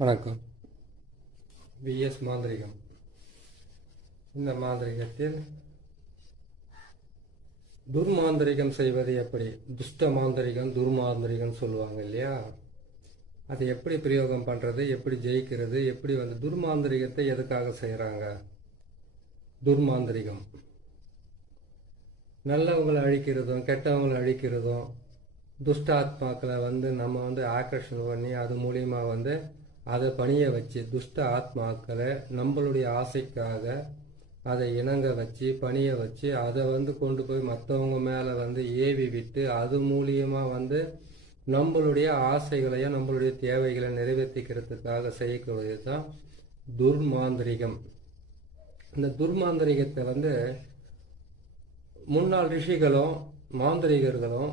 வணக்கம். விஎஸ் மாந்திரிகம். இந்த மாந்திரிகத்தில் துர்மாந்திரிகம் செய்வது எப்படி, துஷ்ட மாந்திரிகம் துர்மாந்திரிகம் சொல்லுவாங்க இல்லையா, அதை எப்படி பிரயோகம் பண்ணுறது, எப்படி ஜெயிக்கிறது, எப்படி துர்மாந்திரிகத்தை எதுக்காக செய்கிறாங்க. துர்மாந்திரிகம் நல்லவங்களை அழிக்கிறதும் கெட்டவங்களை அழிக்கிறதும், துஷ்ட ஆத்மாக்களை நம்ம ஆக்கர்ஷணம் பண்ணி அது மூலியமாக அதை பணிய வச்சு துஷ்ட ஆத்மாக்களை நம்மளுடைய ஆசைக்காக அதை இணங்க வச்சு பணிய வச்சு அதை கொண்டு போய் மற்றவங்க மேலே ஏவி விட்டு அது மூலியமாக நம்மளுடைய ஆசைகளையும் நம்மளுடைய தேவைகளை நிறைவேற்றிக்கிறதுக்காக செய்யக்கூடியது தான் துர்மாந்திரிகம். இந்த துர்மாந்திரிகத்தை முன்னாள் ரிஷிகளும் மாந்திரிகர்களும்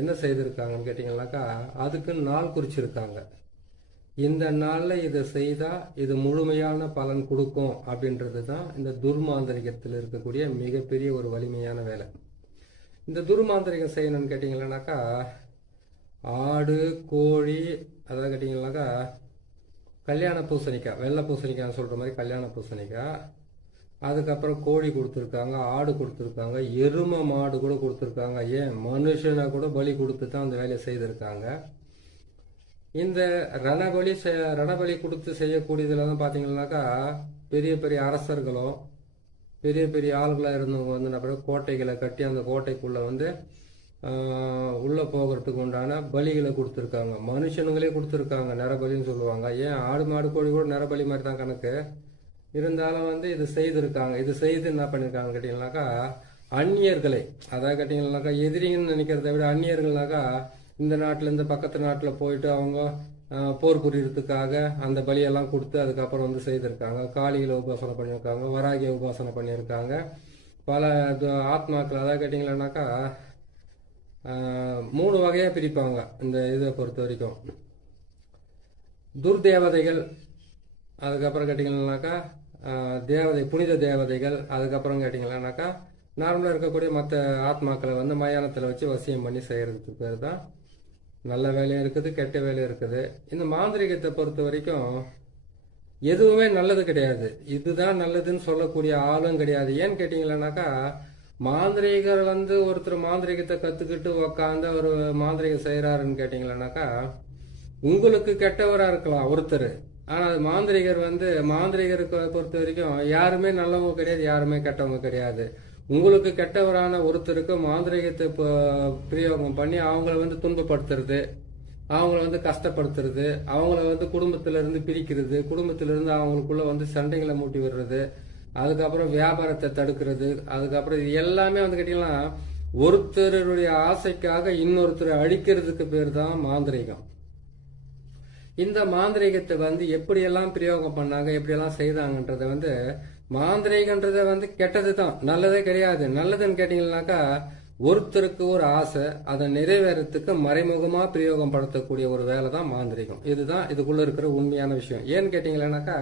என்ன செய்திருக்காங்கன்னு கேட்டிங்கன்னாக்கா, அதுக்கு நாள் குறிச்சிருக்காங்க. இந்த நாளில் இதை செய்தால் இது முழுமையான பலன் கொடுக்கும் அப்படின்றது தான் இந்த துர்மாந்திரிகத்தில் இருக்கக்கூடிய மிகப்பெரிய ஒரு வலிமையான வேலை. இந்த துர்மாந்திரிகம் செய்யணும்னு கேட்டிங்கன்னாக்கா, ஆடு கோழி அதாவது கேட்டிங்கன்னாக்கா கல்யாண பூசணிக்காய், வெள்ளை பூசணிக்காய் சொல்கிற மாதிரி கல்யாண பூசணிக்காய், அதுக்கப்புறம் கோழி கொடுத்துருக்காங்க, ஆடு கொடுத்துருக்காங்க, எருமை மாடு கூட கொடுத்துருக்காங்க, ஏன் மனுஷனை கூட பலி கொடுத்து தான் அந்த வேலையை செய்திருக்காங்க. இந்த ரணபலி கொடுத்து செய்யக்கூடியதுல தான் பார்த்தீங்கன்னாக்கா, பெரிய பெரிய அரசர்களும் பெரிய பெரிய ஆளுகளாக இருந்தவங்க நம்ம கோட்டைகளை கட்டி அந்த கோட்டைக்குள்ளே உள்ளே போகிறதுக்கு உண்டான பலிகளை கொடுத்துருக்காங்க. மனுஷனுங்களே கொடுத்துருக்காங்க, நரபலின்னு சொல்லுவாங்க. ஏன் ஆடு மாடு கோழி கூட நரபலி மாதிரி தான் கணக்கு இருந்தாலும் இது செய்திருக்காங்க. இது செய்து என்ன பண்ணியிருக்காங்க கேட்டிங்கனாக்கா, அந்நியர்களை அதாவது கேட்டிங்கன்னாக்கா எதிரிங்கன்னு நினைக்கிறத விட அந்நியர்கள்னாக்கா இந்த நாட்டில் இந்த பக்கத்து நாட்டில் போயிட்டு அவங்க போர் புரியறதுக்காக அந்த பலியெல்லாம் கொடுத்து அதுக்கப்புறம் செய்திருக்காங்க. காளிகளை உபாசனை பண்ணியிருக்காங்க, வராகிய உபாசனை பண்ணியிருக்காங்க. பல ஆத்மாக்கள் அதாவது கேட்டிங்கன்னாக்கா 3 வகையாக பிரிப்பாங்க இந்த இதை பொறுத்த வரைக்கும். துர்தேவதைகள், அதுக்கப்புறம் கேட்டிங்கன்னாக்கா தேவதை புனித தேவதைகள், அதுக்கப்புறம் கேட்டிங்கன்னாக்கா நார்மலாக இருக்கக்கூடிய மற்ற ஆத்மாக்களை மயானத்தில் வச்சு வசியம் பண்ணி செய்கிறதுக்கு பேர் தான் நல்ல வேலையும் இருக்குது கெட்ட வேலையும் இருக்குது. இந்த மாந்திரிகத்தை பொறுத்த வரைக்கும் எதுவுமே நல்லது கிடையாது, இதுதான் நல்லதுன்னு சொல்லக்கூடிய ஆளும் கிடையாது. ஏன்னு கேட்டிங்கன்னாக்கா, மாந்திரிகர் ஒருத்தர் மாந்திரிகத்தை கற்றுக்கிட்டு உக்காந்து ஒரு மாந்திரிகம் செய்கிறாருன்னு கேட்டிங்கன்னாக்கா, உங்களுக்கு கெட்டவராக இருக்கலாம் ஒருத்தர், ஆனால் மாந்திரிகர் மாந்திரிகருக்கு பொறுத்த வரைக்கும் யாருமே நல்லவங்க கிடையாது, யாருமே கெட்டவங்க கிடையாது. உங்களுக்கு கெட்டவரான ஒருத்தருக்கு மாந்திரிகத்தை பிரயோகம் பண்ணி அவங்கள துன்பப்படுத்துறது, அவங்கள கஷ்டப்படுத்துறது, அவங்கள குடும்பத்திலிருந்து பிரிக்கிறது, குடும்பத்திலிருந்து அவங்களுக்குள்ள சண்டைகளை மூட்டி விடுறது, அதுக்கப்புறம் வியாபாரத்தை தடுக்கிறது, அதுக்கப்புறம் இது எல்லாமே கேட்டீங்கன்னா ஒருத்தருடைய ஆசைக்காக இன்னொருத்தரை அழிக்கிறதுக்கு பேர் தான் மாந்திரிகம். இந்த மாந்திரிகத்தை எப்படியெல்லாம் பிரயோகம் பண்ணாங்க, எப்படியெல்லாம் செய்தாங்கன்றத மாந்திரிகன்றத கெட்டது தான், நல்லதே கிடையாது. நல்லதுன்னு கேட்டீங்கன்னாக்கா, ஒருத்தருக்கு ஒரு ஆசை அதை நிறைவேறத்துக்கு மறைமுகமா பிரயோகம் படுத்தக்கூடிய ஒரு வேலை தான் மாந்திரிகம். இதுதான் இதுக்குள்ள இருக்கிற உண்மையான விஷயம். ஏன்னு கேட்டீங்கன்னாக்கா,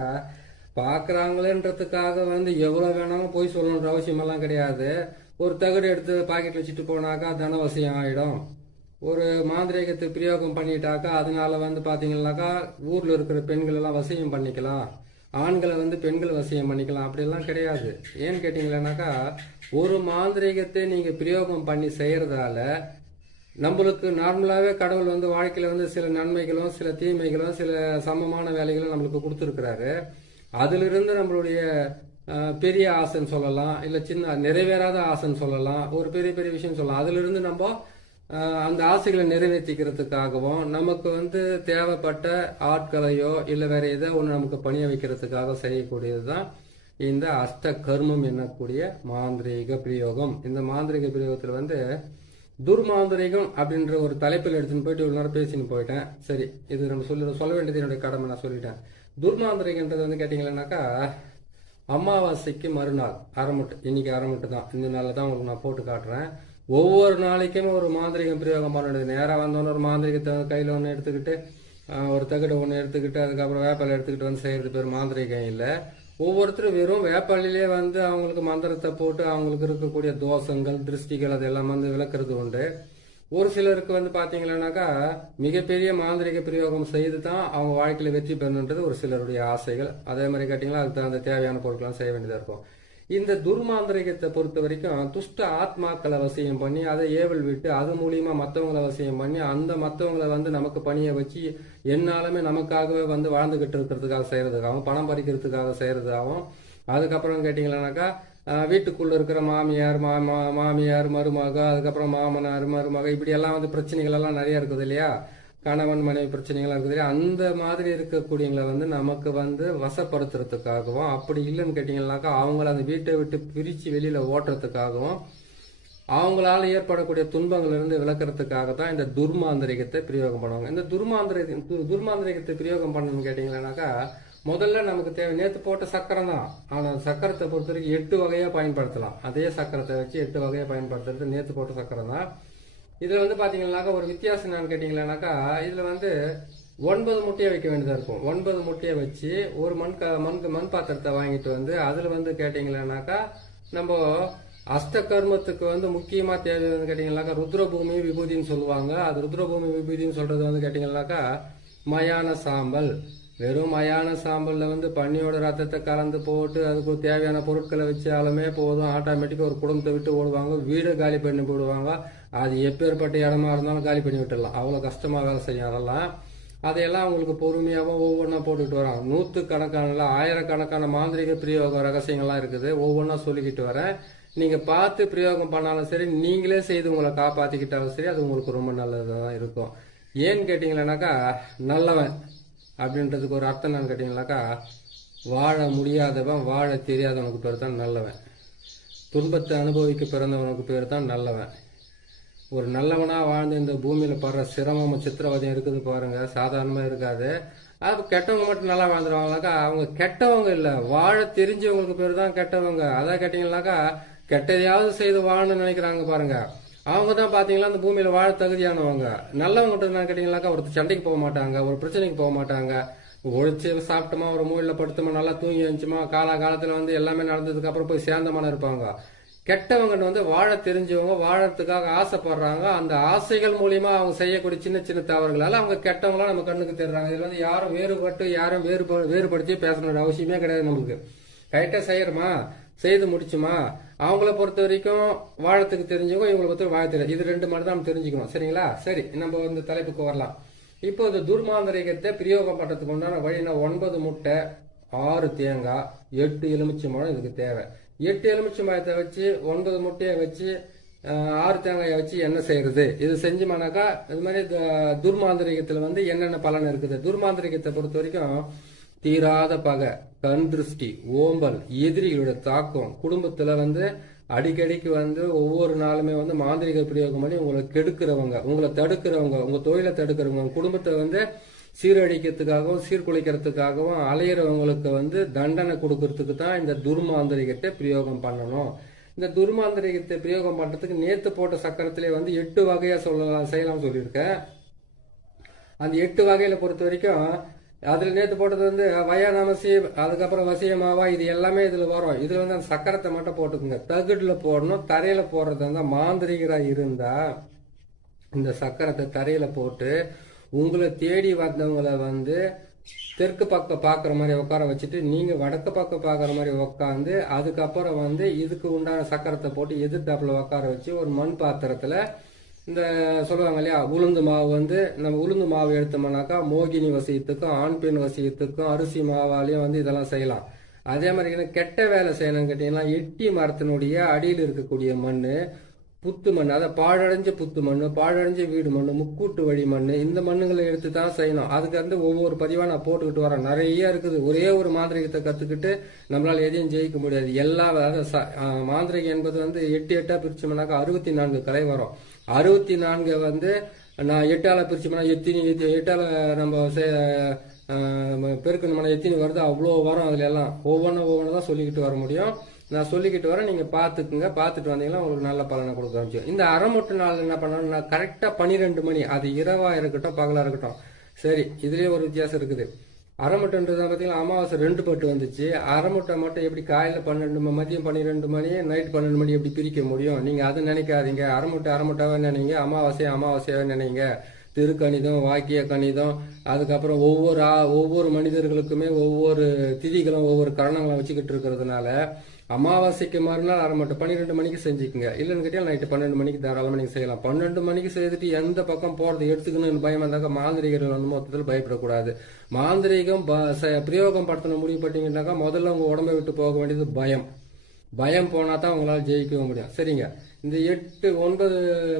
பாக்குறாங்களேன்றதுக்காக எவ்வளவு வேணாலும் போய் சொல்லணுன்ற அவசியம் எல்லாம் கிடையாது. ஒரு தகடு எடுத்து பாக்கெட் வச்சுட்டு போனாக்கா தனவசியம் ஆயிடும். ஒரு மாந்திரிகத்தை பிரயோகம் பண்ணிட்டாக்கா அதனால பாத்தீங்கன்னாக்கா ஊர்ல இருக்கிற பெண்கள் எல்லாம் வசியம் பண்ணிக்கலாம், ஆண்களை பெண்கள் வசியம் பண்ணிக்கலாம், அப்படியெல்லாம் கிடையாது. ஏன்னு கேட்டீங்கன்னாக்கா, ஒரு மாந்திரிகத்தை நீங்க பிரயோகம் பண்ணி செய்யறதால நம்மளுக்கு நார்மலாவே கடவுள் வாழ்க்கையில சில நன்மைகளும் சில தீமைகளும் சில சமமான வேலைகளும் நம்மளுக்கு கொடுத்துருக்கிறாரு. அதுல இருந்து நம்மளுடைய பெரிய ஆசைன்னு சொல்லலாம், இல்ல சின்ன நிறைவேறாத ஆசைன்னு சொல்லலாம், ஒரு பெரிய பெரிய விஷயம் சொல்லலாம். அதுல இருந்து நம்ம அந்த ஆசைகளை நிறைவேற்றிக்கிறதுக்காகவும் நமக்கு தேவைப்பட்ட ஆட்களையோ இல்லை வேற ஏதோ ஒன்று நமக்கு பணிய வைக்கிறதுக்காக செய்யக்கூடியது தான் இந்த அஷ்ட கர்மம் என்னக்கூடிய மாந்திரீக பிரயோகம். இந்த மாந்திரிக பிரயோகத்தில் துர்மாந்திரிகம் அப்படின்ற ஒரு தலைப்பில் எடுத்துன்னு போயிட்டு இவ்வளோ நேரம் பேசின்னு போயிட்டேன். சரி, இது நம்ம சொல்ல வேண்டியது என்னுடைய கடமை, நான் சொல்லிட்டேன். துர்மாந்திரிகன்றது கேட்டிங்கன்னாக்கா, அமாவாசைக்கு மறுநாள் அரைமுட்டு, இன்னைக்கு அரைமுட்டு தான், இந்த நாளில் தான் உங்களுக்கு நான் போட்டு காட்டுறேன். ஒவ்வொரு நாளைக்குமே ஒரு மாந்திரிகம் பிரயோகம் பண்ணுறது. நேராக வந்தோன்னு ஒரு மாந்திரிகத்தை கையில் ஒன்று எடுத்துக்கிட்டு ஒரு தகடு ஒன்று எடுத்துக்கிட்டு அதுக்கப்புறம் வேப்பாலை எடுத்துக்கிட்டு செய்கிறது பேர் மாந்திரிகம் இல்லை. ஒவ்வொருத்தரும் வெறும் வேப்பாலையிலே அவங்களுக்கு மந்திரத்தை போட்டு அவங்களுக்கு இருக்கக்கூடிய தோஷங்கள் திருஷ்டிகள் அதெல்லாம் விளக்குறது உண்டு. ஒரு சிலருக்கு வந்து பாத்தீங்கன்னாக்கா மிகப்பெரிய மாந்திரிக பிரயோகம் செய்து தான் அவங்க வாழ்க்கையில வெற்றி பெறணுன்றது ஒரு சிலருடைய ஆசைகள். அதே மாதிரி கேட்டீங்கன்னா அதுக்கு தகுந்த தேவையான பொருட்கள்லாம் செய்ய வேண்டியதா இருக்கும். இந்த துர்மாந்திரிகத்தை பொறுத்த வரைக்கும் துஷ்ட ஆத்மாக்களை வசியம் பண்ணி அதை ஏவல் விட்டு அது மூலியமா மற்றவங்களை வசியம் பண்ணி அந்த மற்றவங்களை வந்து நமக்கு பணியை வச்சு என்னாலுமே நமக்காகவே வந்து வாழ்ந்துகிட்டு இருக்கிறதுக்காக செய்யறதுக்காகவும் பணம் பறிக்கிறதுக்காக செய்யறதாகவும், அதுக்கப்புறம் கேட்டீங்கன்னாக்கா வீட்டுக்குள்ள இருக்கிற மாமியார் மாமியார் மருமக, அதுக்கப்புறம் மாமனார் மருமக, இப்படி எல்லாம் வந்து பிரச்சனைகள் எல்லாம் நிறைய இருக்குது இல்லையா, கணவன் மனைவி பிரச்சனைகள் இருக்குது இல்லையா, அந்த மாதிரி இருக்கக்கூடியவங்களை வந்து நமக்கு வந்து வசப்படுத்துறதுக்காகவும், அப்படி இல்லைன்னு கேட்டீங்கன்னாக்கா அவங்கள அந்த வீட்டை விட்டு பிரிச்சு வெளியில ஓட்டுறதுக்காகவும், அவங்களால ஏற்படக்கூடிய துன்பங்கள் இருந்து விளக்குறதுக்காக தான் இந்த துர்மாந்திரிகத்தை பிரயோகம் பண்ணுவாங்க. இந்த துர்மாந்திரிகத்தை பிரயோகம் பண்ணணும்னு கேட்டீங்கன்னாக்கா முதல்ல நமக்கு தேவை நேத்து போட்ட சக்கரம் தான். ஆனா சக்கரத்தை பொறுத்த வரைக்கும் 8 வகையா பயன்படுத்தலாம். அதே சக்கரத்தை வச்சு 8 வகையா பயன்படுத்துறது நேத்து போட்ட சக்கரம் தான். இதுல வந்து பாத்தீங்கன்னாக்கா ஒரு வித்தியாசம் என்னன்னு கேட்டீங்கன்னாக்கா இதுல வந்து 9 முட்டையை வைக்க வேண்டியதா இருக்கும். 9 முட்டையை வச்சு ஒரு மண் பாத்திரத்தை வாங்கிட்டு வந்து அதுல வந்து கேட்டீங்கன்னாக்கா நம்ம அஷ்ட கர்மத்துக்கு வந்து முக்கியமா தேவை வந்து கேட்டீங்கன்னாக்கா ருத்ரபூமி விபூதின்னு சொல்லுவாங்க. அது ருத்ரபூமி விபூதின்னு சொல்றது வந்து கேட்டீங்கன்னாக்கா மயான சாம்பல். வெறும் மயான சாம்பல்ல வந்து பன்னியோட ரத்தத்தை கலந்து போட்டு அதுக்கு தேவையான பொருட்களை வச்சாலுமே போதும், ஆட்டோமேட்டிக்கா ஒரு குடும்பத்தை விட்டு ஓடுவாங்க, வீடை காலி பண்ணி போடுவாங்க. அது எப்பேற்பட்ட இடமா இருந்தாலும் காலி பண்ணி விட்டுடலாம். அவ்வளவு கஷ்டமா வேலை செய்யும். அதெல்லாம் அதையெல்லாம் உங்களுக்கு பொறுமையாகவும் ஒவ்வொன்றா போட்டுக்கிட்டு வராங்க. 100கணக்கான ஆயிரக்கணக்கான மாந்திரிக பிரயோக ரகசியங்கள்லாம் இருக்குது. ஒவ்வொன்றா சொல்லிக்கிட்டு வரேன். நீங்க பார்த்து பிரயோகம் பண்ணாலும் சரி, நீங்களே செய்து உங்களை காப்பாத்திக்கிட்டாலும் சரி, அது உங்களுக்கு ரொம்ப நல்லதுதான் இருக்கும். ஏன்னு கேட்டீங்கன்னாக்கா நல்லவன் அப்படின்றதுக்கு ஒரு அர்த்தம் என்னன்னு கேட்டீங்கன்னாக்கா வாழ முடியாதவன் வாழ தெரியாதவனுக்கு பேர் தான் நல்லவன். துன்பத்தை அனுபவிக்க பிறந்தவனுக்கு பேர் தான் நல்லவன். ஒரு நல்லவனா வாழ்ந்து இந்த பூமியில படுற சிரமம் சித்திரவதையும் இருக்குது பாருங்க, சாதாரணமா இருக்காது. அது கெட்டவங்க மட்டும் நல்லா வாழ்ந்துருவாங்கனாக்கா அவங்க கெட்டவங்க இல்ல, வாழ தெரிஞ்சவங்களுக்கு பேர் தான் கெட்டவங்க. அதான் கேட்டீங்கன்னாக்கா கெட்டதையாவது செய்து வாழணும்னு நினைக்கிறாங்க பாருங்க, அவங்க தான் பாத்தீங்களா அந்த பூமியில வாழ தகுதியானவங்க. நல்லவங்க என்ன கேட்டீங்கன்னாக்கா ஒருத்தர் சண்டைக்கு போக மாட்டாங்க, ஒரு பிரச்சனைக்கு போக மாட்டாங்க, ஒழிச்சு சாப்பிட்டோமா ஒரு மூலையில படுத்தோமா நல்லா தூங்கி வந்துச்சுமா காலத்துல வந்து எல்லாமே நடந்ததுக்கு அப்புறம் போய் சேர்ந்தமான இருப்பாங்க. கெட்டவங்க வந்து வாழ தெரிஞ்சவங்க, வாழறதுக்காக ஆசைப்படுறாங்க. அந்த ஆசைகள் மூலியமா அவங்க செய்யக்கூடிய சின்ன சின்ன தவறுகளால அவங்க கெட்டவங்களா நம்ம கண்ணுக்கு தெரிறாங்க. இதுல வந்து யாரும் வேறுபட்டு யாரும் வேறுபடுத்தி பேசணும் அவசியமே கிடையாது. நமக்கு கரெக்டா செய்யறோமா செய்து முடிச்சுமா அவங்கள பொறுத்த வரைக்கும் வாழத்துக்கு தெரிஞ்சவங்க, இவங்களை பொறுத்த வாழ தெரியாது. இது ரெண்டு மட்டும் தான் நம்ம தெரிஞ்சுக்கணும். சரிங்களா? சரி, நம்ம இந்த தலைப்புக்கு வரலாம். இப்போ இந்த துர்மாந்திரிகத்தை பிரயோகம் பண்றதுக்கு உண்டான வழினா 9 முட்டை, 6 தேங்காய், 8 எலுமிச்சம்பழம் இதுக்கு தேவை. 8 எலுமிச்சம்பழத்தை வச்சு 9 முட்டையை வச்சு 6 தேங்காயை வச்சு என்ன செய்யறது? இது செஞ்சோம்னாக்கா இது மாதிரி துர்மாந்திரிகத்துல வந்து என்னென்ன பலன் இருக்குது? துர்மாந்திரிகத்தை பொறுத்த வரைக்கும் தீராத பகை, கண் திருஷ்டி, ஓம்பல், எதிரிகளோட தாக்கம், குடும்பத்துல வந்து அடிக்கடிக்கு வந்து ஒவ்வொரு நாளுமே வந்து மாந்திரிக பிரயோகம் பண்ணி உங்களை கெடுக்கிறவங்க, உங்களை தடுக்கிறவங்க, உங்க தொழிலை தடுக்கிறவங்க, குடும்பத்தை வந்து சீரழிக்கிறதுக்காகவும் சீர்குலைக்கிறதுக்காகவும் அலையிறவங்களுக்கு வந்து தண்டனை கொடுக்கறதுக்கு தான் இந்த துர்மாந்திரிகத்தை பிரயோகம் பண்ணணும். இந்த துர்மாந்திரிகத்தை பிரயோகம் பண்றதுக்கு நேத்து போட்ட சக்கரத்திலே வந்து 8 வகையா செய்யலாம் சொல்லியிருக்கேன். அந்த 8 வகையில பொறுத்த வரைக்கும் அதுல நேத்து போட்டது வந்து வயானமசி, அதுக்கப்புறம் வசியமாவா, இது எல்லாமே இதுல வரும். இதுல வந்து அந்த சக்கரத்தை மட்டும் போட்டுக்குங்க. தகுடுல போடணும், தரையில போடுறது இருந்தா மாந்திரிகரா இருந்தா இந்த சக்கரத்தை தரையில போட்டு உங்களை தேடி வந்தவங்களை வந்து தெற்கு பக்கம் பாக்குற மாதிரி உட்கார வச்சுட்டு நீங்க வடக்கு பக்கம் பாக்குற மாதிரி உட்காந்து அதுக்கப்புறம் வந்து இதுக்கு உண்டான சக்கரத்தை போட்டு எதிர்த்தாப்புல உட்கார வச்சு ஒரு மண் பாத்திரத்துல இந்த சொல்லுவாங்க இல்லையா உளுந்து மாவு வந்து நம்ம உளுந்து மாவு எடுத்தோம்னாக்கா மோகினி வசியத்துக்கும் ஆண் பெண் வசியத்துக்கும் அரிசி மாவாலையும் வந்து இதெல்லாம் செய்யலாம். அதே மாதிரி கெட்ட வேலை செய்யணும்னு கேட்டீங்கன்னா எட்டி மரத்தினுடைய அடியில் இருக்கக்கூடிய மண், புத்து மண், அதை பாழடைஞ்ச புத்து மண், பாழடைஞ்ச வீடு மண், முக்கூட்டு வழி மண், இந்த மண்ணுங்களை எடுத்து தான் செய்யணும். அதுக்கு வந்து ஒவ்வொரு பதிவா நான் போட்டுக்கிட்டு வரேன். நிறைய இருக்குது. ஒரே ஒரு மாந்திரிகத்தை கத்துக்கிட்டு நம்மளால எதையும் ஜெயிக்க முடியாது. எல்லா மாந்திரிகம் என்பது வந்து 8 பிரிச்சோம்னாக்கா 64 கலை வரும். 64 வந்து நான் 8ஆல பிரிச்சோம்னா எத்தினி 8ஆல நம்ம பெருக்கணும்னா எத்தினி வருது அவ்வளோ வரும். அதுல எல்லாம் ஒவ்வொன்றும் தான் சொல்லிக்கிட்டு வர முடியும். நான் சொல்லிக்கிட்டு வரேன், நீங்க பாத்துக்குங்க. பாத்துட்டு வந்தீங்கன்னா உங்களுக்கு நல்ல பலனை கொடுக்க ஆரம்பிச்சு. இந்த அரைமுட்டு நாள் என்ன பண்ணணும், நான் கரெக்டா 12 மணி, அது இரவா இருக்கட்டும் பகலா இருக்கட்டும் சரி, இதுலயே ஒரு வித்தியாசம் இருக்குது. அரைமுட்டைன்றது பார்த்தீங்கன்னா அமாவாசை 2 பட்டு வந்துச்சு. அரைமுட்டை மட்டும் எப்படி காலையில் 12 மதியம் 12 மணி நைட் 12 மணி எப்படி பிரிக்க முடியும்? நீங்கள் அதை நினைக்காதீங்க. அரைமுட்டாவே நினைங்க, அமாவாசையாவே நினைங்க. திருக்கணிதம், வாக்கிய கணிதம், அதுக்கப்புறம் ஒவ்வொரு மனிதர்களுக்குமே ஒவ்வொரு திதிகளும் ஒவ்வொரு கரணங்களும் வச்சுக்கிட்டு இருக்கிறதுனால அமாவாசைக்கு மறுநாள் அரைமட்டம் 12 மணிக்கு செஞ்சுக்குங்க. இல்லைன்னு கேட்டால் நைட்டு 12 மணிக்கு தாராளமாக நீங்கள் செய்யலாம். 12 மணிக்கு செய்துட்டு எந்த பக்கம் போகிறது எடுத்துக்கணும்னு பயம் இருந்தாக்கா மாந்திரிகர்கள் வந்து மொத்தத்தில் பயப்படக்கூடாது. மாந்திரிகம் பிரயோகம் படுத்தின முடிவு பட்டீங்கன்னாக்கா முதல்ல உங்கள் உடம்பை விட்டு போக வேண்டியது பயம் போனால் தான் உங்களால் ஜெயிக்கவும் முடியும். சரிங்க, இந்த 8 9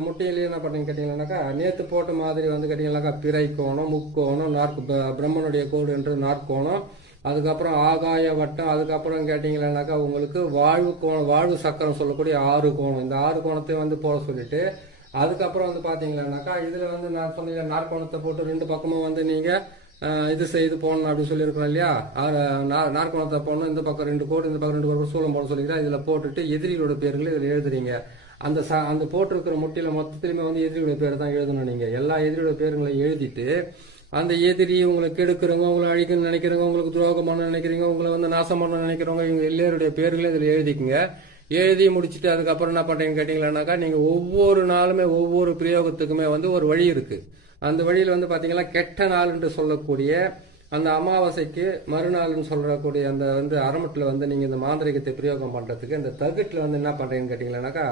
முட்டையிலேயே என்ன பண்ணீங்க கேட்டீங்கன்னாக்கா நேற்று போட்ட மாதிரி வந்து கேட்டீங்கன்னாக்கா பிறை கோணம், முக்கோணம், பிரம்மனுடைய கோடு என்று நாற்கோணம், அதுக்கப்புறம் ஆகாய வட்டம், அதுக்கப்புறம் கேட்டீங்கன்னாக்கா உங்களுக்கு வாழ்வு சக்கரம் சொல்லக்கூடிய 6 கோணம். இந்த 6 கோணத்தையும் வந்து போட சொல்லிட்டு அதுக்கப்புறம் வந்து பாத்தீங்கன்னாக்கா இதுல வந்து நான் சொன்ன நாற்கோணத்தை போட்டு 2 பக்கமும் வந்து நீங்க இது செய்து போடணும் அப்படின்னு சொல்லியிருக்கிறோம் இல்லையா. நாற்கோணத்தை போடணும், இந்த பக்கம் 2 கோடு, இந்த பக்கம் 2 கோடு சூளம் போட சொல்லிக்கிறேன். இதுல போட்டுட்டு எதிரிகளோட பேர்களை இதுல எழுதுறீங்க. அந்த போட்டிருக்கிற முட்டையில மொத்தத்திலுமே வந்து எதிரியோட பேர் தான் எழுதணும். நீங்க எல்லா எதிரியோட பேருங்களை எழுதிட்டு அந்த எதிரி உங்களை கெடுக்கிறவங்க, உங்களை அழிக்கணும்னு நினைக்கிறவங்க, உங்களுக்கு துரோகம் பண்ண நினைக்கிறீங்க, உங்களை வந்து நாசம் பண்ண நினைக்கிறவங்க, இவங்க எல்லாருடைய பேர்களையும் இதுல எழுதிக்குங்க. எழுதி முடிச்சுட்டு அதுக்கப்புறம் என்ன பண்றீங்கன்னு கேட்டீங்கன்னாக்கா நீங்க ஒவ்வொரு நாளுமே ஒவ்வொரு பிரயோகத்துக்குமே வந்து ஒரு வழி இருக்கு. அந்த வழியில வந்து பாத்தீங்கன்னா கெட்ட நாள் என்று சொல்லக்கூடிய அந்த அமாவாசைக்கு மறுநாள்னு சொல்லக்கூடிய அந்த வந்து அரைமட்டில் வந்து நீங்க இந்த மாந்திரிகத்தை பிரயோகம் பண்றதுக்கு இந்த தகுட்டில் வந்து என்ன பண்றீங்கன்னு கேட்டீங்கன்னாக்கா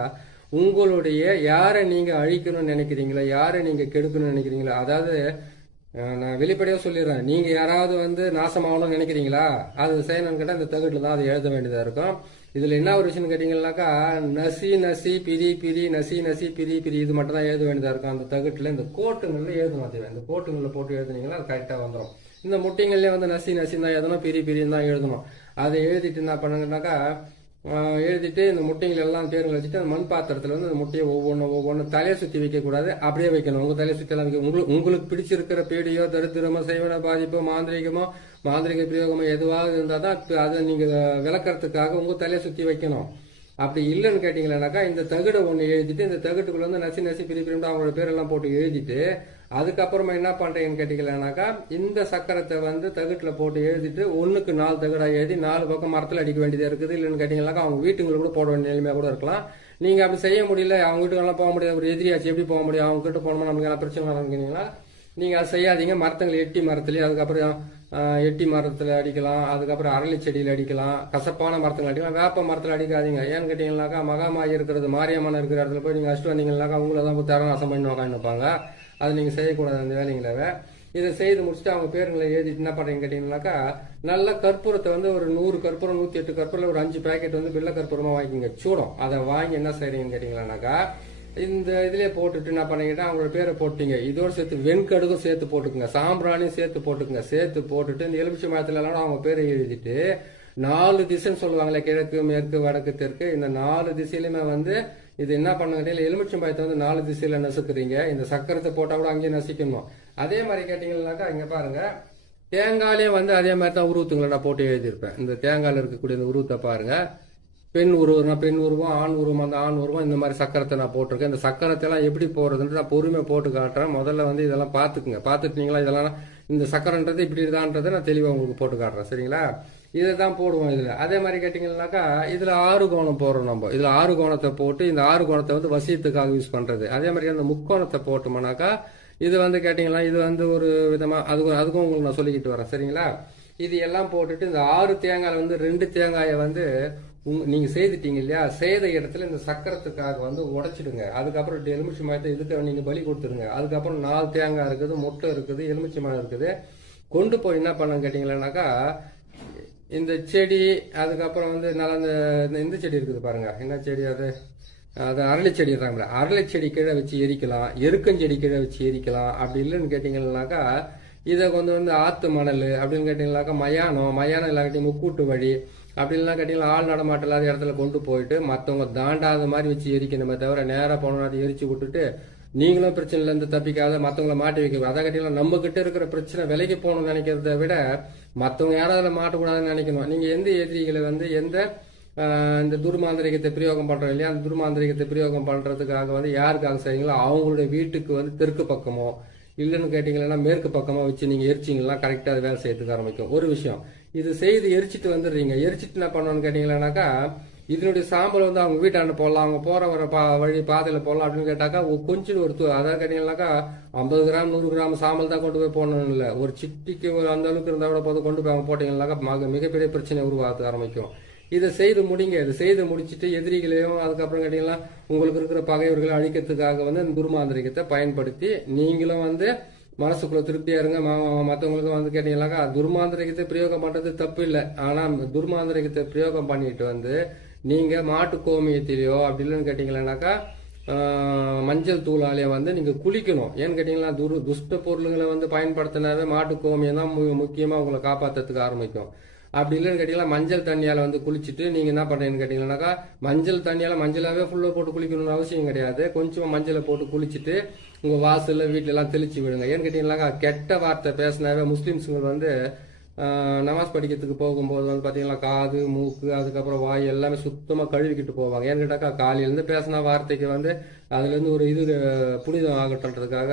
உங்களுடைய யாரை நீங்க அழிக்கணும்னு நினைக்கிறீங்களோ, யாரை நீங்க கெடுக்கணும்னு நினைக்கிறீங்களோ, அதாவது நான் வெளிப்படையா சொல்லிடுறேன், நீங்க யாராவது வந்து நாசமாகணும்னு நினைக்கிறீங்களா அது செய்யணும்னு கேட்டால் இந்த தகுட்டில் தான் அதை எழுத வேண்டியதா இருக்கும். இதுல என்ன ஒரு விஷயம் கேட்டீங்கன்னாக்கா நசி பிரி இது மட்டும் தான் எழுத வேண்டியதா இருக்கும். அந்த தகுட்டுல இந்த கோட்டுங்கள்ல எழுதணும். அது இந்த கோட்டுங்கள்ல போட்டு எழுதுனீங்கன்னா அது கரெக்டா வந்துடும். இந்த முட்டைங்கள்லயே வந்து நசி தான் எழுதணும், பிரின்னு தான் எழுதணும். அதை எழுதிட்டு என்ன பண்ணுங்கன்னாக்கா எழுதிட்டு இந்த முட்டைகள் எல்லாம் பேருங்களை வச்சுட்டு அந்த மண் பாத்திரத்துல வந்து அந்த முட்டையை ஒவ்வொன்று தலையை சுத்தி வைக்க கூடாது, அப்படியே வைக்கணும். உங்க தலையை சுத்தி எல்லாம் வைக்க உங்களுக்கு பிடிச்சிருக்கிற பேடியோ தரித்திரமோ செய்வன பாதிப்போ மாந்திரிக பிரயோகமோ எதுவாக இருந்தால் தான் அதை நீங்க விளக்கறதுக்காக உங்க தலையை சுத்தி வைக்கணும். அப்படி இல்லைன்னு கேட்டீங்கன்னாக்கா இந்த தகுடை ஒன்று எழுதிட்டு இந்த தகுட்டுக்குள்ள வந்து நசி பிரிப்பிரிட்டு அவங்களோட பேரெல்லாம் போட்டு எழுதிட்டு அதுக்கப்புறமா என்ன பண்றீங்கன்னு கேட்டீங்கன்னாக்கா இந்த சக்கரத்தை வந்து தகுட்டுல போட்டு எழுதிட்டு 1க்கு 4 தகுடா எழுதி 4 பக்கம் மரத்தில் அடிக்க வேண்டியதா இருக்குது. இல்லைன்னு கேட்டீங்கன்னாக்கா அவங்க வீட்டுங்களை கூட போட வேண்டிய நிலைமையா கூட இருக்கலாம். நீங்க அப்படி செய்ய முடியல, அவங்க வீட்டுக்கெல்லாம் போக முடியாது, ஒரு எதிரியாச்சு எப்படி போக முடியும், அவங்க கிட்ட போனோம்னா நமக்கு எல்லாம் பிரச்சனை வரணுங்கன்னா நீங்க அதை செய்யாதீங்க. மரத்துங்களை எட்டி மரத்துலயே அதுக்கப்புறம் எட்டி மரத்துல அடிக்கலாம், அதுக்கப்புறம் அரளி செடியில அடிக்கலாம், கசப்பான மரத்துல அடிக்கலாம், வேப்ப மரத்துல அடிக்காதீங்க. ஏன்னு கேட்டீங்கன்னாக்கா மகாமாயி இருக்கிறது மாரியம்மன் இருக்கிற இடத்துல போய் நீங்க அடிச்சுட்டு வந்தீங்கன்னாக்கா அவங்களதான் போய் தரநாசம் பண்ணி உக்காந்துப்பாங்க. அதை நீங்க செய்யக்கூடாது அந்த வேலைங்களவே. இதை செய்து முடிச்சுட்டு அவங்க பேருங்களை எழுதிட்டு என்ன பண்றீங்கன்னு கேட்டீங்கன்னாக்கா நல்ல கற்பூரத்தை வந்து ஒரு 100 கற்பூரம் 108 கற்பூரம் ஒரு 5 பேக்கெட் வந்து வெள்ளை கற்பூரமா வாங்கிக்கோங்க, சூடம். அதை வாங்கி என்ன செய்றீங்கன்னு கேட்டீங்கன்னாக்கா இந்த இதுலயே போட்டுட்டு என்ன பண்ணீங்கன்னா அவங்களோட பேரை போட்டீங்க. இதோட சேர்த்து வெண்கடுக்கும் சேர்த்து போட்டுக்குங்க, சாம்பிராணியும் சேர்த்து போட்டுக்குங்க. சேர்த்து போட்டுட்டு இந்த எலுமிச்சை மரத்துல எல்லாம் அவங்க பேரை எழுதிட்டு 4 திசைன்னு சொல்லுவாங்களே, கிழக்கு மேற்கு வடக்கு தெற்கு, இந்த 4 திசையிலுமே வந்து இது என்ன பண்ணுங்க, எலுமிச்சம்பழத்தை வந்து 4 திசையில நசுக்குறீங்க. இந்த சக்கரத்தை போட்டா கூட அங்கேயே நசிக்கணும். அதே மாதிரி கேட்டீங்கன்னாக்கா இங்க பாருங்க தேங்காயிலே வந்து அதே மாதிரி தான் உருவத்துங்களை நான் போட்டு எழுதியிருப்பேன். இந்த தேங்காயில இருக்கக்கூடிய இந்த உருவத்தை பாருங்க, பெண் உருவம், பெண் உருவம், ஆண் உருவம், அந்த ஆண் உருவம், இந்த மாதிரி சக்கரத்தை நான் போட்டிருக்கேன். இந்த சக்கரத்தை எல்லாம் எப்படி போடுறதுன்னு நான் பொறுமையை போட்டு காட்டுறேன். முதல்ல வந்து இதெல்லாம் பாத்துக்குங்க. பாத்துட்டீங்களா இதெல்லாம் இந்த சக்கரன்றது இப்படி இருதான்றதை நான் தெளிவா உங்களுக்கு போட்டு காட்டுறேன். சரிங்களா, இதை தான் போடுவோம் இதுல. அதே மாதிரி கேட்டீங்கன்னாக்கா இதுல 6 கோணம் போடுறோம். நம்ம இதுல 6 கோணத்தை போட்டு இந்த 6 கோணத்தை வந்து வசியத்துக்காக யூஸ் பண்றது. அதே மாதிரி அந்த முக்கோணத்தை போட்டோம்னாக்கா இது வந்து கேட்டீங்கன்னா இது வந்து ஒரு விதமா அதுக்கும் உங்களுக்கு நான் சொல்லிக்கிட்டு வரேன். சரிங்களா, இது எல்லாம் போட்டுட்டு இந்த 6 தேங்காய் வந்து 2 தேங்காயை வந்து நீங்க செய்துட்டீங்க இல்லையா, செய்த இடத்துல இந்த சக்கரத்துக்காக வந்து உடைச்சிடுங்க. அதுக்கப்புறம் எலுமிச்சை மரத்தை இதுக்கு நீங்க பலி கொடுத்துருங்க. அதுக்கப்புறம் 4 தேங்காய் இருக்குது, முட்டை இருக்குது, எலுமிச்சை மரம் இருக்குது, கொண்டு போய் என்ன பண்ண கேட்டீங்கன்னாக்கா இந்த செடி, அதுக்கப்புறம் வந்து நல்லா இந்த செடி இருக்குது பாருங்க, என்ன செடி அது அரளி செடிறாங்களே, அரளி செடி கீழே வச்சு எரிக்கலாம், எருக்கஞ்செடி கீழே வச்சு எரிக்கலாம். அப்படி இல்லைன்னு கேட்டீங்கன்னாக்கா இதை வந்து ஆத்து மணல் அப்படின்னு கேட்டீங்கன்னாக்கா மயானம் இல்லாட்டி முக்கூட்டு வழி அப்படி இல்லைன்னா கேட்டீங்கன்னா ஆள் நடமாட்டம் இல்லாத இடத்துல கொண்டு போயிட்டு மற்றவங்க தாண்டாத மாதிரி வச்சு எரிக்கணுமே தவிர நேராக போனோம் அதை எரிச்சு விட்டுட்டு நீங்களும் பிரச்சனைல இருந்து தப்பிக்காத மற்றவங்களை மாட்டி வைக்க. அதை கேட்டீங்கன்னா நம்ம கிட்ட இருக்கிற பிரச்சனை விலைக்கு போகணும்னு நினைக்கிறத விட மற்றவங்க யாராவது மாட்டக்கூடாதுன்னு நினைக்கணும். நீங்க எந்த எதிரிகளை வந்து இந்த துர்மாந்திரிகத்தை பிரயோகம் பண்றோம் இல்லையா, அந்த துர்மாந்திரிகத்தை பிரயோகம் பண்றதுக்காக வந்து யாருக்காக செய்றீங்களோ அவங்களுடைய வீட்டுக்கு வந்து தெற்கு பக்கமோ இல்லைன்னு கேட்டீங்கன்னா மேற்கு பக்கமாக வச்சு நீங்கள் எரிச்சிங்கன்னா கரெக்டாக அது வேலை செய்யறதுக்கு ஆரம்பிக்கும். ஒரு விஷயம், இது செய்து எரிச்சிட்டு வந்துடுறீங்க. எரிச்சிட்டு என்ன பண்ணணும்னு கேட்டீங்கன்னாக்கா, இதனுடைய சாம்பல் வந்து அவங்க வீட்டாண்ட போடலாம், அவங்க போற வர வழி பாதையில் போடலாம் அப்படின்னு கேட்டாக்கா கொஞ்சம் அதாவது கேட்டீங்கன்னாக்கா 50 கிராம் 100 கிராம் சாம்பல் தான் கொண்டு போய் போடணும் இல்லை, ஒரு சிட்டிக்கு ஒரு அந்த அளவுக்கு இருந்தால் கூட போது கொண்டு போய் அவங்க போட்டீங்கன்னாக்கா மிகப்பெரிய பிரச்சனை உருவாக ஆரம்பிக்கும். இதை செய்து முடிங்க. இதை செய்து முடிச்சுட்டு எதிரிகளையும் அதுக்கப்புறம் கேட்டீங்கன்னா உங்களுக்கு இருக்கிற பகைவர்களை அழிக்கிறதுக்காக வந்து இந்த துர்மாந்திரிகத்தை பயன்படுத்தி நீங்களும் வந்து மனசுக்குள்ள திருப்தியா இருங்க. மற்றவங்களுக்கு வந்து கேட்டீங்கன்னாக்கா துர்மாந்திரிகத்தை பிரயோகம் பண்றது தப்பு இல்லை. ஆனா துர்மாந்திரிகத்தை பிரயோகம் பண்ணிட்டு வந்து நீங்க மாட்டு கோமியத்திலேயோ அப்படி இல்லைன்னு கேட்டீங்கன்னாக்கா மஞ்சள் தூளாலேயே வந்து நீங்க குளிக்கணும். ஏன்னு கேட்டீங்கன்னா துஷ்ட பொருளுங்களை வந்து பயன்படுத்தினாவே மாட்டு கோமியம் தான் முக்கியமா உங்களை காப்பாற்றுறதுக்கு ஆரம்பிக்கும். அப்படி இல்லைன்னு கேட்டீங்கன்னா மஞ்சள் தண்ணியால வந்து குளிச்சுட்டு நீங்க என்ன பண்றீங்கன்னு கேட்டீங்கன்னாக்கா மஞ்சள் தண்ணியால மஞ்சளாவே ஃபுல்லா போட்டு குளிக்கணும்னு அவசியம் கிடையாது. கொஞ்சமா மஞ்சளை போட்டு குளிச்சுட்டு உங்க வாசல்ல வீட்டுல எல்லாம் தெளிச்சு விடுங்க. ஏன்னு கேட்டீங்கன்னாக்கா கெட்ட வார்த்தை பேசினாவே முஸ்லிம்ஸுங்க வந்து நமாஸ் படிக்கிறதுக்கு போகும்போது வந்து பாத்தீங்கன்னா காது மூக்கு அதுக்கப்புறம் வாய் எல்லாமே சுத்தமா கழுவிக்கிட்டு போவாங்க. ஏன்னு கேட்டாக்கா காலையிலேருந்து பேசின வார்த்தைக்கு வந்து அதுல இருந்து ஒரு இது புனிதம் ஆகட்டுன்றதுக்காக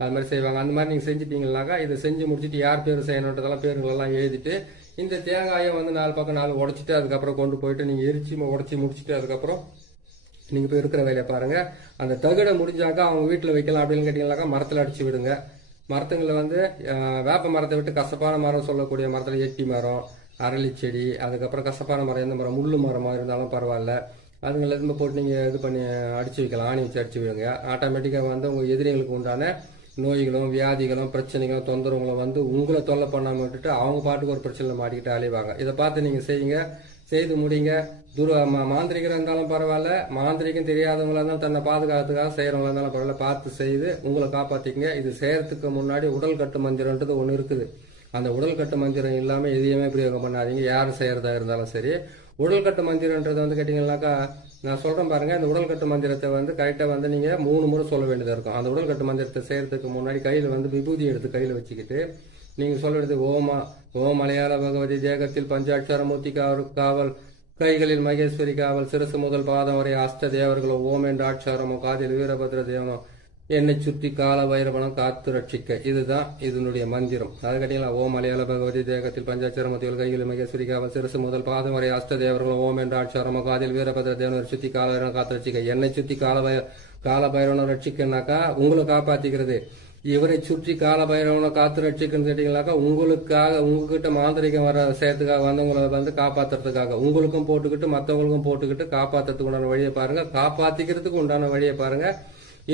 அது மாதிரி செய்வாங்க. அந்த மாதிரி நீங்க செஞ்சுட்டீங்கன்னாக்கா இதை செஞ்சு முடிச்சுட்டு யார் பேர் செய்யணுன்றதெல்லாம் பேருங்களெல்லாம் எல்லாம் எழுதிட்டு இந்த தேங்காயை வந்து 4 பக்கம் 4 உடைச்சிட்டு அதுக்கப்புறம் கொண்டு போயிட்டு நீங்க எரிச்சு உடச்சி முடிச்சுட்டு அதுக்கப்புறம் நீங்க போய் இருக்கிற வேலையை பாருங்க. அந்த தகடை முடிஞ்சாக்கா அவங்க வீட்டுல வைக்கலாம். அப்படின்னு கேட்டீங்கன்னாக்கா மரத்துல அடிச்சு விடுங்க. மரத்துங்களை வந்து வேப்ப மரத்தை விட்டு கசப்பான மரம் சொல்லக்கூடிய மரத்துல எட்டி மரம், அரளி செடி, அதுக்கப்புறம் கசப்பான மரம் எந்த மரம் முள்ளு மரமா இருந்தாலும் பரவாயில்ல, அதுங்களை எதுவுமே போட்டு நீங்க இது பண்ணி அடிச்சு வைக்கலாம். ஆணி வச்சு அடிச்சு விடுங்க. ஆட்டோமேட்டிக்கா வந்து உங்க எதிரிகளுக்கு உண்டான நோய்களும் வியாதிகளும் பிரச்சனைகளும் தொந்தரவுகளும் வந்து உங்களை தொல்லை பண்ணாம விட்டுட்டு அவங்க பாட்டுக்கு ஒரு பிரச்சனை மாட்டிக்கிட்டு அலைவாங்க. இதை பார்த்து நீங்க செய்யுங்க, செய்து முடிங்க. மாந்திரிகராக இருந்தாலும் பரவாயில்ல, மாந்திரிகம் தெரியாதவங்களா இருந்தாலும் தன்னை பாதுகாத்துக்காக செய்யறவங்களா இருந்தாலும் பரவாயில்ல, பார்த்து செய்து உங்களை காப்பாத்திக்கங்க. இது செய்யறதுக்கு முன்னாடி உடல் கட்டு மந்திரன்றது ஒன்று இருக்குது. அந்த உடல் கட்டு மந்திரம் இல்லாம எதையுமே பிரயோகம் பண்ணாதீங்க. யார் செய்யறதா இருந்தாலும் சரி. உடல் கட்டு மந்திரன்றது வந்து கேட்டீங்கன்னாக்கா நான் சொல்றேன் பாருங்க, இந்த உடல் கட்டு மந்திரத்தை வந்து கரெக்டா வந்து நீங்க 3 முறை சொல்ல வேண்டியதா இருக்கும். அந்த உடல் கட்டு மந்திரத்தை செய்யறதுக்கு முன்னாடி கையில வந்து விபூதி எடுத்து கையில வச்சுக்கிட்டு நீங்க சொல்ல வேண்டியது ஓம் மலையாள பகவதி தேகத்தில் பஞ்சாட்சரமூர்த்தி காவல், கைகளில் மகேஸ்வரி காவல், சிறுசு முதல் பாதம் வரை அஷ்ட தேவர்களோ, ஓம் என்ற ஆட்சாரமோ, காதில் வீரபத்ர தேவனோ, என்னை சுற்றி கால வைரவனம் காத்து ரட்சிக்க. இதுதான் இதனுடைய மந்திரம். அதை கேட்டீங்களா, ஓம் மலையாள பகவதி தேகத்தில் பஞ்சாட்சரமூர்த்திகள் கைகளில் மகேஸ்வரி காவல், சிறுசு முதல் பாதம் வரை அஷ்ட தேவர்களோ, ஓம் என்ற ஆட்சாரமோ, காதில் வீரபத்ர தேவனோ, சுற்றி கால வைரவனம் காத்து ரட்சிக்க. என்னை சுற்றி கால பைரவனம் ரட்சிக்கனாக்கா உங்களை காப்பாத்திக்கிறது. இவரை சுற்றி கால பைரவனை காத்து ரட்சிக்கன்னு கேட்டீங்கன்னாக்கா உங்களுக்காக உங்ககிட்ட மாந்திரிகம் வர செய்யறதுக்காக வந்தவங்களை வந்து காப்பாத்துறதுக்காக உங்களுக்கும் போட்டுக்கிட்டு மற்றவங்களுக்கும் போட்டுக்கிட்டு காப்பாத்துறதுக்கு உண்டான வழியை பாருங்க, காப்பாத்திக்கிறதுக்கு உண்டான வழியை பாருங்க.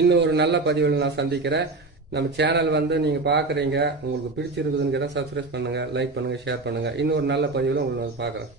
இன்னும் ஒரு நல்ல பதிவில் நான் சந்திக்கிறேன். நம்ம சேனல் வந்து நீங்க பாக்குறீங்க, உங்களுக்கு பிடிச்சிருக்குதுன்னு கேட்டால் சப்ஸ்கிரைப் பண்ணுங்க, லைக் பண்ணுங்க, ஷேர் பண்ணுங்க. இன்னும் ஒரு நல்ல பதிவில் உங்களை பார்க்குறேன்.